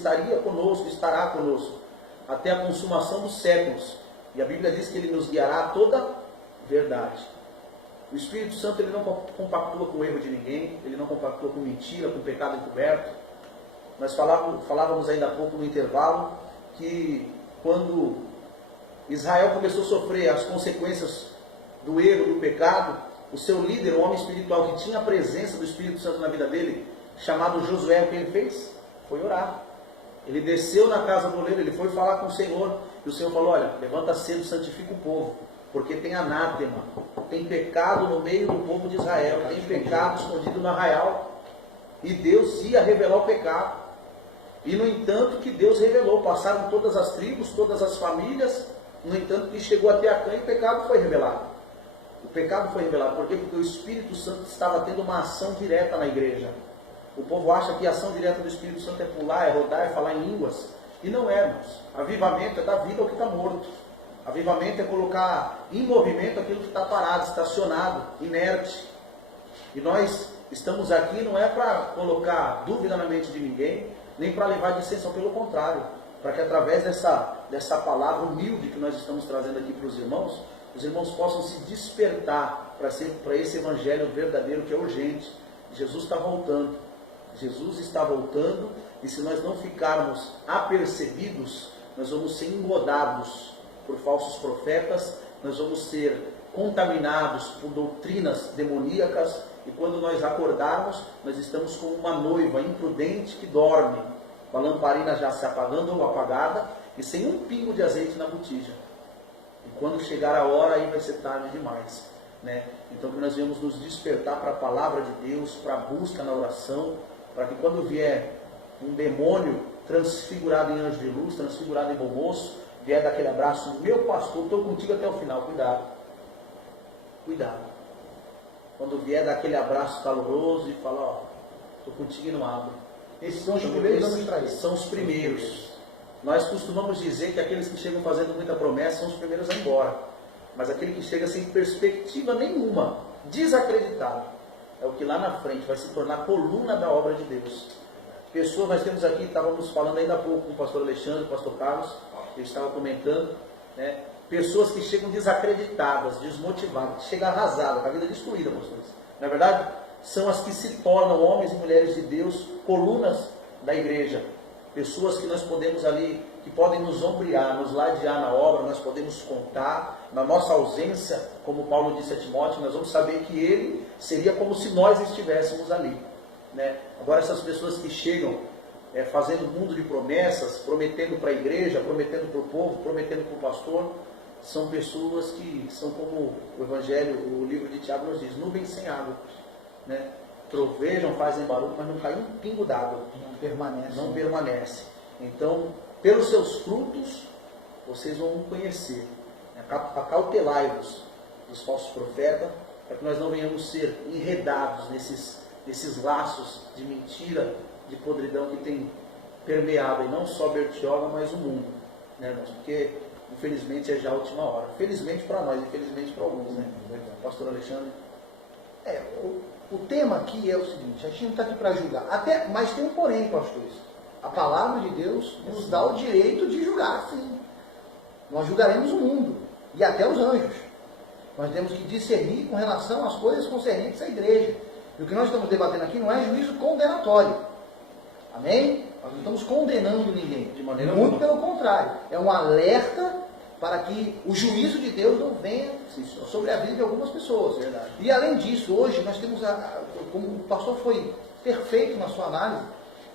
estaria conosco, estará conosco, até a consumação dos séculos. E a Bíblia diz que Ele nos guiará a toda verdade. O Espírito Santo, Ele não compactua com o erro de ninguém, Ele não compactua com mentira, com pecado encoberto. Nós falávamos ainda há pouco no intervalo que quando Israel começou a sofrer as consequências do erro, do pecado, o seu líder, o homem espiritual que tinha a presença do Espírito Santo na vida dele, chamado Josué, o que ele fez? Foi orar. Ele desceu na casa do oleiro, ele foi falar com o Senhor, e o Senhor falou: olha, levanta cedo, santifica o povo, porque tem anátema, tem pecado no meio do povo de Israel, tem pecado escondido no arraial, e Deus ia revelar o pecado. E no entanto que Deus revelou, passaram todas as tribos, todas as famílias, no entanto que chegou até Acã e o pecado foi revelado. O pecado foi revelado, por quê? Porque o Espírito Santo estava tendo uma ação direta na igreja. O povo acha que a ação direta do Espírito Santo é pular, é rodar, é falar em línguas. E não é, irmãos. Avivamento é dar vida ao que está morto. Avivamento é colocar em movimento aquilo que está parado, estacionado, inerte. E nós estamos aqui não é para colocar dúvida na mente de ninguém, nem para levar dissensão, pelo contrário. Para que através dessa palavra humilde que nós estamos trazendo aqui para os irmãos possam se despertar para esse evangelho verdadeiro que é urgente. Jesus está voltando. Jesus está voltando, e se nós não ficarmos apercebidos, nós vamos ser engodados por falsos profetas, nós vamos ser contaminados por doutrinas demoníacas, e quando nós acordarmos, nós estamos como uma noiva imprudente que dorme, com a lamparina já se apagando ou apagada, e sem um pingo de azeite na botija. E quando chegar a hora, aí vai ser tarde demais, né? Então que nós venhamos nos despertar para a palavra de Deus, para a busca na oração, para que quando vier um demônio transfigurado em anjo de luz, transfigurado em bom moço, vier daquele abraço: meu pastor, estou contigo até o final. Cuidado, cuidado. Quando vier daquele abraço caloroso e falar: ó, estou contigo e não abro. Esses são os primeiros a nos trair. São os primeiros. Nós costumamos dizer que aqueles que chegam fazendo muita promessa são os primeiros a ir embora. Mas aquele que chega sem perspectiva nenhuma, desacreditado, é o que lá na frente vai se tornar coluna da obra de Deus. Pessoas, nós temos aqui, estávamos falando ainda há pouco com o pastor Alexandre, o pastor Carlos, ele estava comentando, né? Pessoas que chegam desacreditadas, desmotivadas, chegam arrasadas, com a vida destruída, pastores. Na verdade, são as que se tornam homens e mulheres de Deus, colunas da igreja. Pessoas que nós podemos ali, que podem nos ombrear, nos ladear na obra, nós podemos contar, na nossa ausência, como Paulo disse a Timóteo, nós vamos saber que ele seria como se nós estivéssemos ali, né? Agora, essas pessoas que chegam fazendo um mundo de promessas, prometendo para a igreja, prometendo para o povo, prometendo para o pastor, são pessoas que são como o Evangelho, o livro de Tiago nos diz: nuvens sem água, né? Trovejam, fazem barulho, mas não cai um pingo d'água. Não permanece. Então, pelos seus frutos, vocês vão conhecer. Acautelai-vos dos falsos profetas, para que nós não venhamos ser enredados nesses laços de mentira, de podridão que tem permeado, e não só Bertioga, mas o mundo, né, irmãos? Porque, infelizmente, é já a última hora. Felizmente para nós, infelizmente para alguns, né? Pastor Alexandre? O tema aqui é o seguinte: a gente não está aqui para julgar, mas tem um porém, pastores. A palavra de Deus nos dá o direito de julgar, sim. Nós julgaremos o mundo e até os anjos. Nós temos que discernir com relação às coisas concernentes à igreja. E o que nós estamos debatendo aqui não é juízo condenatório. Amém? Nós não estamos condenando ninguém. De maneira muito alguma. pelo contrário. É um alerta para que o juízo de Deus não venha sobre a vida de algumas pessoas. Verdade. E além disso, hoje nós temos, como o pastor foi perfeito na sua análise,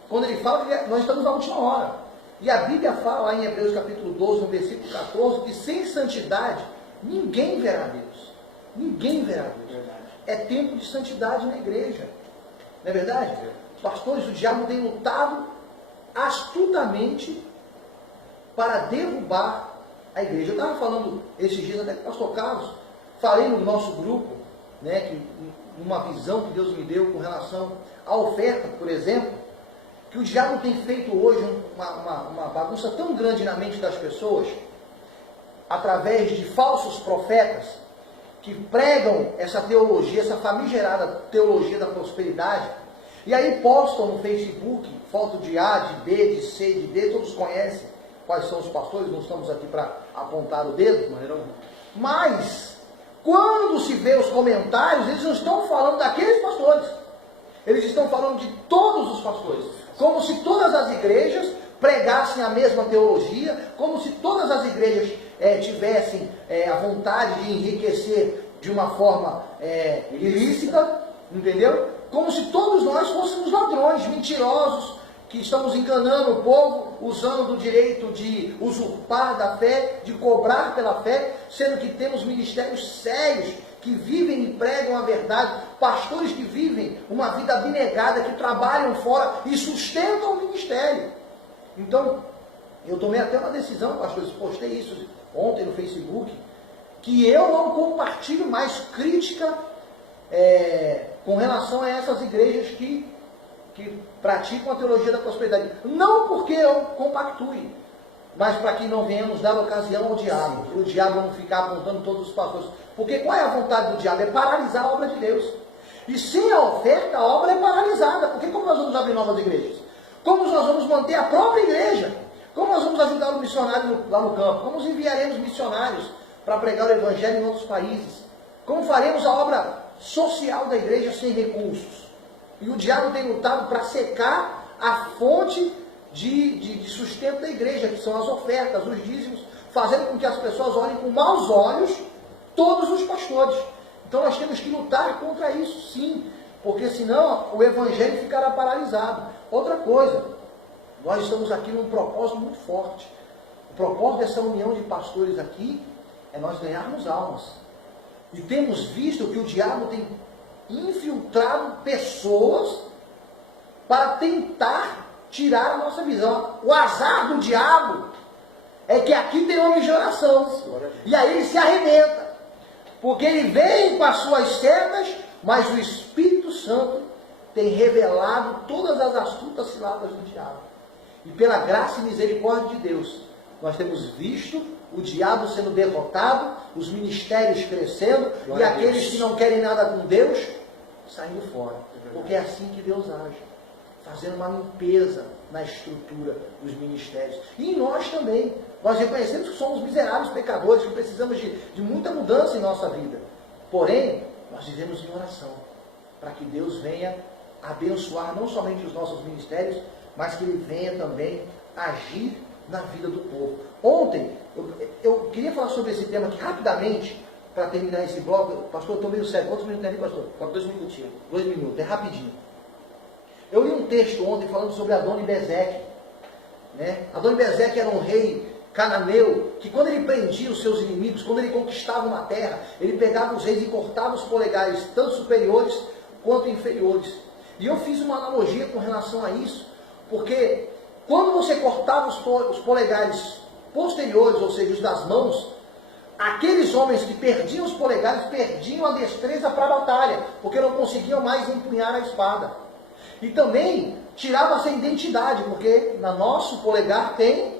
quando ele fala que nós estamos na última hora. E a Bíblia fala lá em Hebreus capítulo 12, no versículo 14, que sem santidade ninguém verá Deus. Ninguém verá Deus. Verdade. É tempo de santidade na igreja. Não é verdade? Pastores, o diabo tem lutado astutamente para derrubar a igreja. Eu estava falando esses dias até com o pastor Carlos, falei no nosso grupo, né, que numa visão que Deus me deu com relação à oferta, por exemplo, que o diabo tem feito hoje uma bagunça tão grande na mente das pessoas, através de falsos profetas, que pregam essa teologia, essa famigerada teologia da prosperidade, E aí postam no Facebook foto de A, de B, de C, de D, todos conhecem quais são os pastores, não estamos aqui para apontar o dedo, mas quando se vê os comentários, eles não estão falando daqueles pastores, eles estão falando de todos os pastores, como se todas as igrejas pregassem a mesma teologia, como se todas as igrejas tivessem a vontade de enriquecer de uma forma ilícita, entendeu? Como se todos nós fôssemos ladrões, mentirosos, que estamos enganando o povo, usando do direito de usurpar da fé, de cobrar pela fé, sendo que temos ministérios sérios, que vivem e pregam a verdade, pastores que vivem uma vida abnegada, que trabalham fora e sustentam o ministério. Então, eu tomei até uma decisão, pastores, postei isso ontem no Facebook, que eu não compartilho mais crítica com relação a essas igrejas que praticam a teologia da prosperidade. Não porque eu compactue, mas para que não venhamos dar ocasião ao diabo, para o diabo não ficar apontando todos os pastores. Porque qual é a vontade do diabo? É paralisar a obra de Deus. E sem a oferta, a obra é paralisada. Porque como nós vamos abrir novas igrejas? Como nós vamos manter a própria igreja? Como nós vamos ajudar o missionário lá no campo? Como enviaremos missionários para pregar o evangelho em outros países? Como faremos a obra social da igreja sem recursos? E o diabo tem lutado para secar a fonte de sustento da igreja, que são as ofertas, os dízimos, fazendo com que as pessoas olhem com maus olhos todos os pastores. Então nós temos que lutar contra isso, sim, porque senão o evangelho ficará paralisado. Outra coisa, nós estamos aqui num propósito muito forte. O propósito dessa união de pastores aqui é nós ganharmos almas. E temos visto que o diabo tem infiltrado pessoas para tentar tirar a nossa visão. O azar do diabo é que aqui tem homem de oração. E aí ele se arrebenta. Porque ele vem com as suas setas, mas o Espírito Santo tem revelado todas as astutas ciladas do diabo. E pela graça e misericórdia de Deus, nós temos visto o diabo sendo derrotado, os ministérios crescendo, e aqueles que não querem nada com Deus, saindo fora. Porque é assim que Deus age, fazendo uma limpeza na estrutura dos ministérios. E em nós também. Nós reconhecemos que somos miseráveis pecadores, que precisamos de muita mudança em nossa vida. Porém, nós vivemos em oração, para que Deus venha abençoar não somente os nossos ministérios, mas que Ele venha também agir na vida do povo. Ontem, eu queria falar sobre esse tema aqui rapidamente, para terminar esse bloco. Pastor, eu estou meio sério. Quantos minutos tem ali, pastor? 2 minutinhos. 2 minutos, é rapidinho. Eu li um texto ontem falando sobre Adoni-Bezeque. Adoni-Bezeque era um rei cananeu, que quando ele prendia os seus inimigos, quando ele conquistava uma terra, ele pegava os reis e cortava os polegares, tanto superiores quanto inferiores. E eu fiz uma analogia com relação a isso, porque quando você cortava os polegares posteriores, ou seja, os das mãos, aqueles homens que perdiam os polegares, perdiam a destreza para a batalha, porque não conseguiam mais empunhar a espada. E também tirava-se a identidade, porque no nosso polegar tem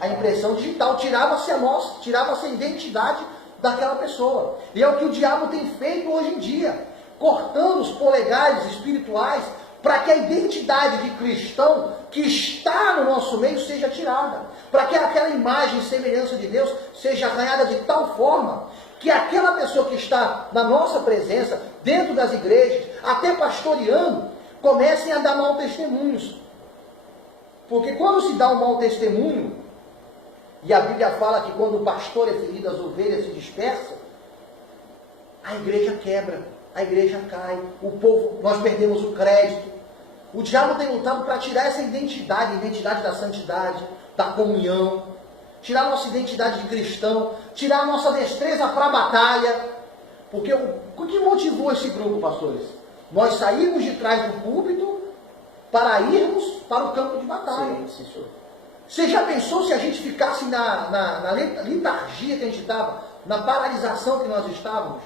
a impressão digital, tirava-se a identidade daquela pessoa. E é o que o diabo tem feito hoje em dia, cortando os polegares espirituais, para que a identidade de cristão que está no nosso meio seja tirada, para que aquela imagem e semelhança de Deus seja arranhada de tal forma que aquela pessoa que está na nossa presença, dentro das igrejas, até pastoreando, comecem a dar mau testemunhos. Porque quando se dá um mau testemunho, e a Bíblia fala que quando o pastor é ferido, as ovelhas se dispersam, a igreja quebra, a igreja cai, o povo, nós perdemos o crédito. O diabo tem lutado para tirar essa identidade, a identidade da santidade, da comunhão, tirar a nossa identidade de cristão, tirar a nossa destreza para a batalha. Porque o que motivou esse grupo, pastores? Nós saímos de trás do púlpito para irmos para o campo de batalha. Sim, senhor. Você já pensou se a gente ficasse na letargia que a gente estava, na paralisação que nós estávamos?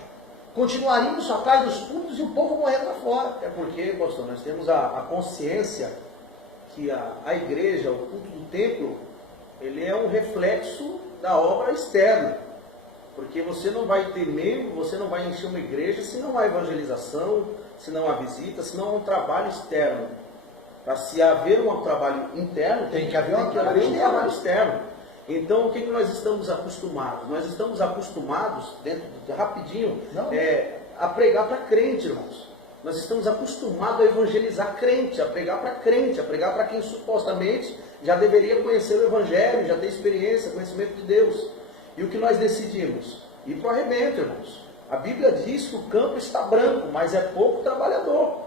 Continuaríamos atrás dos púlpitos e o povo morrendo lá fora. É porque, pastor, nós temos a consciência que a igreja, o culto do templo, ele é um reflexo da obra externa. Porque você não vai ter membro, você não vai encher uma igreja se não há evangelização, se não há visita, se não há um trabalho externo. Para se haver um trabalho interno, tem que haver um trabalho externo. Então, o que nós estamos acostumados? Nós estamos acostumados, rapidinho, a pregar para crente, irmãos. Nós estamos acostumados a evangelizar crente, a pregar para crente, a pregar para quem supostamente já deveria conhecer o Evangelho, já ter experiência, conhecimento de Deus. E o que nós decidimos? Ir para o arrebento, irmãos. A Bíblia diz que o campo está branco, mas é pouco trabalhador.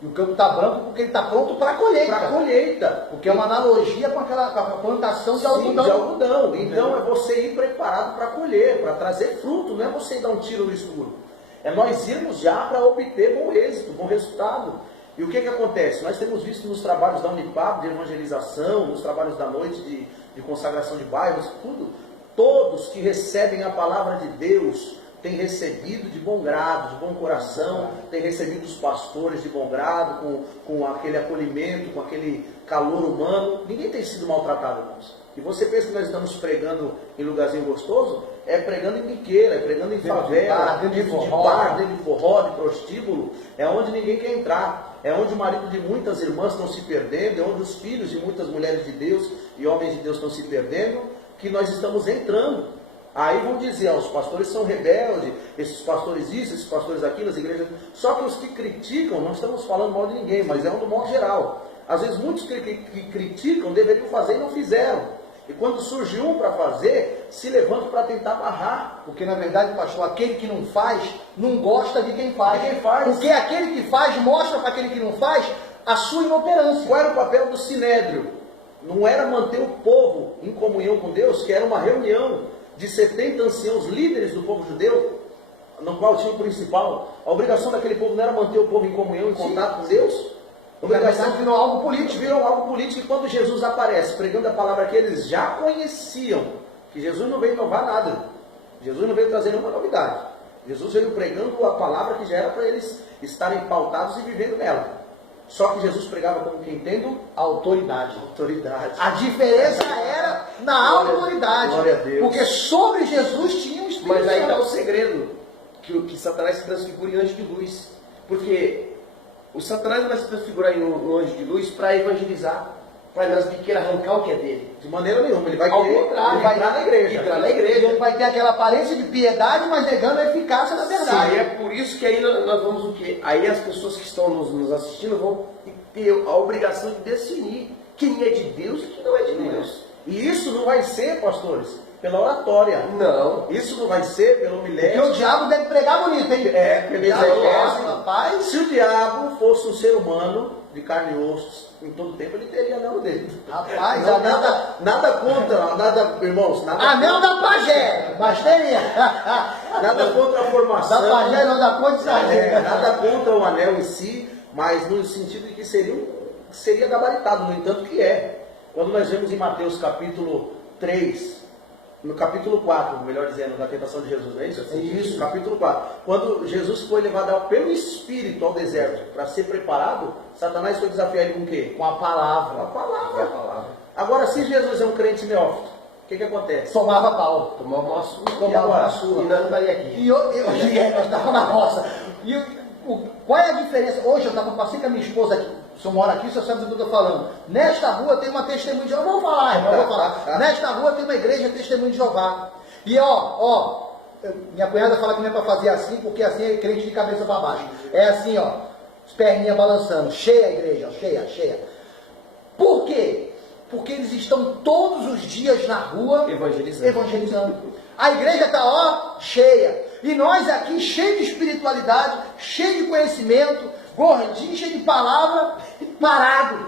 E o campo está branco porque ele está pronto para a colheita. Para a colheita. Porque é uma analogia com com a plantação de algodão. De algodão. Então é você ir preparado para colher, para trazer fruto, não é você ir dar um tiro no escuro. É nós irmos já para obter bom êxito, bom resultado. E o que acontece? Nós temos visto nos trabalhos da Unipab de evangelização, nos trabalhos da noite de consagração de bairros, tudo, todos que recebem a palavra de Deus têm recebido de bom grado, de bom coração, têm recebido os pastores de bom grado, com aquele acolhimento, com aquele calor humano. Ninguém tem sido maltratado, irmãos. E você pensa que nós estamos pregando em lugarzinho gostoso? É pregando em biqueira, é pregando em favela, dentro de bar, dentro de forró, de prostíbulo. É onde ninguém quer entrar. É onde o marido de muitas irmãs estão se perdendo, é onde os filhos de muitas mulheres de Deus e homens de Deus estão se perdendo, que nós estamos entrando. Aí vão dizer, os pastores são rebeldes, esses pastores isso, esses pastores aquilo, as igrejas... Só que os que criticam, não estamos falando mal de ninguém, mas é um do modo geral. Às vezes muitos que criticam deveriam fazer e não fizeram. E quando surge um para fazer, se levantam para tentar barrar. Porque na verdade, pastor, aquele que não faz, não gosta de quem faz. Porque aquele que faz mostra para aquele que não faz a sua inoperância. Qual era o papel do Sinédrio? Não era manter o povo em comunhão com Deus, que era uma reunião de 70 anciãos líderes do povo judeu, no qual tinha o principal. A obrigação daquele povo não era manter o povo em comunhão, em contato com Deus. A obrigação virou algo político. Virou algo político, e quando Jesus aparece pregando a palavra que eles já conheciam, que Jesus não veio inovar nada, Jesus não veio trazer nenhuma novidade. Jesus veio pregando a palavra que já era para eles estarem pautados e vivendo nela. Só que Jesus pregava como quem tem autoridade. A diferença era na autoridade. Glória a Deus. Porque sobre Jesus tinha um Espírito Santo. Mas aí está o segredo, que Satanás se transfigura em anjo de luz. Porque o Satanás vai se transfigurar em um anjo de luz para evangelizar, para nas biqueiras arrancar o que é dele. De maneira nenhuma, ele vai entrar na igreja. Ele vai ter aquela aparência de piedade, mas negando a eficácia da verdade. Sim, é por isso que aí nós vamos o quê? Aí as pessoas que estão nos assistindo vão ter a obrigação de definir quem é de Deus e quem não é de Deus. E isso não vai ser, pastores, pela oratória. Não. Isso não vai ser pelo milésimo. Porque o diabo deve pregar bonito, hein? Pelo exegese. Rapaz. Se o diabo fosse um ser humano de carne e ossos, em todo tempo ele teria anel dele. Rapaz, não, nada contra, irmãos. Anel da pajé, mas teria. Nada contra a formação. Da pajé não, da cor de sargento. Nada contra o anel em si, mas no sentido de que seria gabaritado, no entanto que é. Quando nós vemos em Mateus capítulo 3, no capítulo 4, melhor dizendo, da tentação de Jesus, não é isso? É isso. Capítulo 4. Quando Jesus foi levado pelo Espírito ao deserto para ser preparado, Satanás foi desafiar ele com o quê? Com a palavra. Com a palavra. Agora, se Jesus é um crente neófito, o que acontece? Tomava pau. Tomava uma surra. Tomava uma surra. E nós não estaria aqui. E nós estávamos na roça. E qual é a diferença? Hoje eu passei com a minha esposa aqui. Se eu moro aqui, você sabe do que eu estou falando. Nesta rua tem uma testemunha de Jeová. Vamos falar, irmão, vou falar. Nesta rua tem uma igreja testemunha de Jeová. E minha cunhada fala que não é para fazer assim, porque assim é crente de cabeça para baixo. É assim, as perninhas balançando. Cheia a igreja, cheia. Por quê? Porque eles estão todos os dias na rua evangelizando. A igreja está, cheia. E nós aqui, cheios de espiritualidade, cheios de conhecimento, gordinho, cheio de palavra, parado.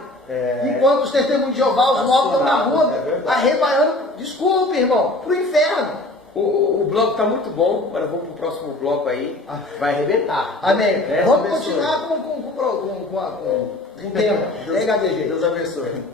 Enquanto os testemunhos de Jeová, os novos estão na rua, arrebanhando, desculpe, irmão, pro inferno. O bloco está muito bom, agora vamos para o próximo bloco aí, vai arrebentar. Amém. Vamos continuar com o tema. Deus abençoe.